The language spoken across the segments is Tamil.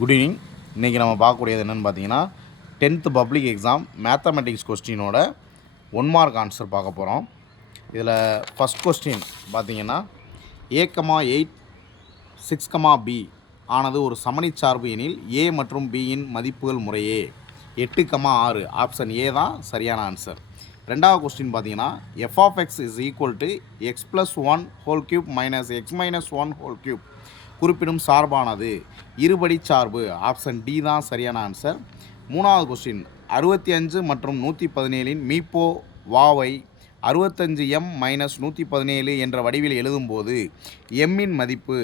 Good evening. இன்றைக்கி நம்ம பார்க்கக்கூடியது என்னென்னு பார்த்தீங்கன்னா 10th பப்ளிக் எக்ஸாம் மேத்தமெட்டிக்ஸ் கொஸ்டினோட 1 மார்க் ஆன்சர் பார்க்க போகிறோம். இதில் ஃபஸ்ட் கொஸ்டின் பார்த்தீங்கன்னா A,8 6, B ஆனது ஒரு சமணிச்சார்பு எனில் A மற்றும் Bயின் மதிப்புகள் முறையே 8, 6. ஆப்ஷன் ஏ தான் சரியான ஆன்சர். ரெண்டாவது கொஸ்டின் பார்த்தீங்கன்னா f(x) is equal to x+1 minus x-1 குறிப்பிடும் சார்பானது இருபடி சார்பு. ஆப்ஷன் டி தான் சரியான ஆன்சர். மூணாவது கொஸ்டின் 65 மற்றும் 117 மீப்போ வாவை 65m மைனஸ் 117 என்ற வடிவில் எழுதும்போது எம்மின் மதிப்பு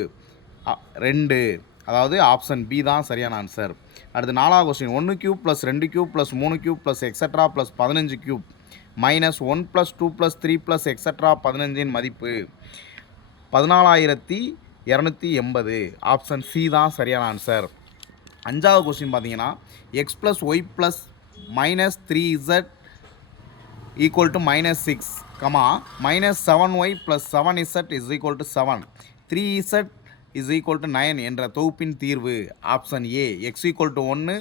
2. அதாவது ஆப்ஷன் பி தான் சரியான ஆன்சர். அடுத்து நாலாவது கொஸ்டின் 1³ + 2³ + 3³ + எக்ஸட்ரா + 15³ மைனஸ் 1 + 2 + 3 + எக்ஸட்ரா 15 மதிப்பு 14280. ஆப்ஷன் சி தான் சரியான ஆன்சர். அஞ்சாவது கொஸ்டின் பார்த்தீங்கன்னா x + y + -3z equal to -6, -7y + 7z is equal to 7, 3z is equal to 9 என்ற தொகுப்பின் தீர்வு. Option A x = 1,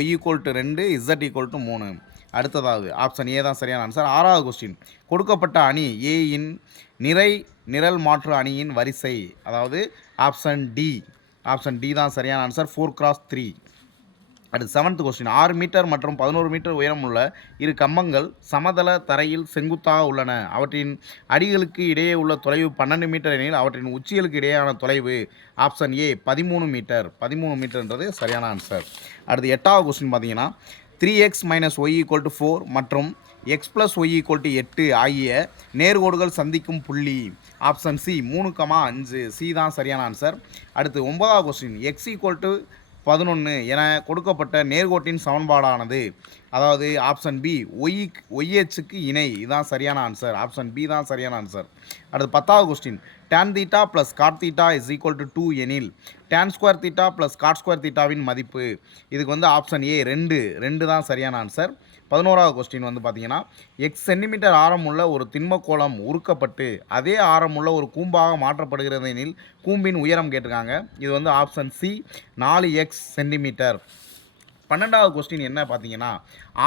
y = 2, z = 3. அடுத்ததாவது ஆப்ஷன் ஏ தான் சரியான ஆன்சர். ஆறாவது கொஸ்டின் கொடுக்கப்பட்ட அணி ஏயின் நிரல் மாற்று அணியின் வரிசை. அதாவது ஆப்ஷன் டி தான் சரியான ஆன்சர். 4x3. அடுத்து 7th கொஸ்டின் 6 மீட்டர் மற்றும் 11 மீட்டர் உயரமுள்ள இரு கம்பங்கள் சமதள தரையில் செங்குத்தாக உள்ளன. அவற்றின் அடிகளுக்கு இடையே உள்ள தொலைவு 12 மீட்டர் எனில் அவற்றின் உச்சிகளுக்கு இடையேயான தொலைவு. Option A 13 metre. 13 மீட்டர்ன்றது சரியான ஆன்சர். அடுத்து 8வது கொஸ்டின் பார்த்தீங்கன்னா 3x - y = 4 மற்றும் x + y = 8 ஆகிய நேர்கோடுகள் சந்திக்கும் புள்ளி. Option C 3, 5. சி தான் சரியான ஆன்சர். அடுத்து 9வது கொஸ்டின் x = 11 என கொடுக்கப்பட்ட நேர்கோட்டின் சமன்பாடானது. அதாவது ஆப்ஷன் பி ஒய்ஹெச்சுக்கு இணை. இதுதான் சரியான ஆன்சர். ஆப்ஷன் பி தான் சரியான ஆன்சர். அடுத்து 10வது question tan θ + cot θ is equal to 2 எனில் tan ஸ்கொயர் θ + cot ஸ்கொயர் θவின் மதிப்பு. இதுக்கு வந்து ஆப்ஷன் ஏ 2 தான் சரியான ஆன்சர். 11வது கொஸ்டின் வந்து பார்த்தீங்கன்னா x சென்டிமீட்டர் ஆரமுள்ள ஒரு திண்மக்கோளம் உருக்கப்பட்டு அதே ஆரமுள்ள ஒரு கூம்பாக மாற்றப்படுகிறது எனில் கூம்பின் உயரம் கேட்டிருக்காங்க. இது வந்து ஆப்ஷன் சி 4x சென்டிமீட்டர். 12வது கொஸ்டின் என்ன பார்த்தீங்கன்னா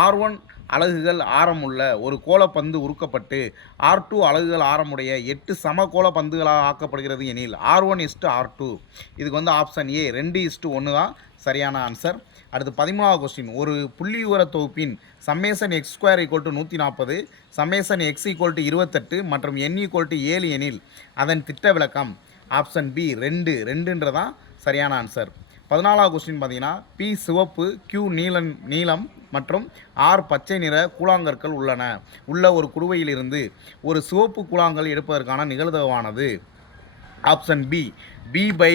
R1 அலகுகள் ஆரமுள்ள ஒரு கோளப்பந்து உருக்கப்பட்டு R2 அலகுகள் ஆரமுடைய 8 சம கோள பந்துகளாக ஆக்கப்படுகிறது எனில் R1:R2. இதுக்கு வந்து ஆப்ஷன் ஏ 2:1 தான் சரியான ஆன்சர். அடுத்து 13வது கொஸ்டின் ஒரு புள்ளிவிவர தொகுப்பின் x² = 140, x = 28 மற்றும் n = 7 எனில் அதன் திட்ட விலக்கம். ஆப்ஷன் பி 2ன்றதான் சரியான ஆன்சர். 14வது கொஸ்டின் பார்த்தீங்கன்னா பி சிவப்பு, Q நீலம் மற்றும் R பச்சை நிற கூழாங்கற்கள் உள்ள ஒரு குடுவையிலிருந்து ஒரு சிவப்பு கூழாங்கல் எடுப்பதற்கான நிகழ்தகவானது. Option B b/2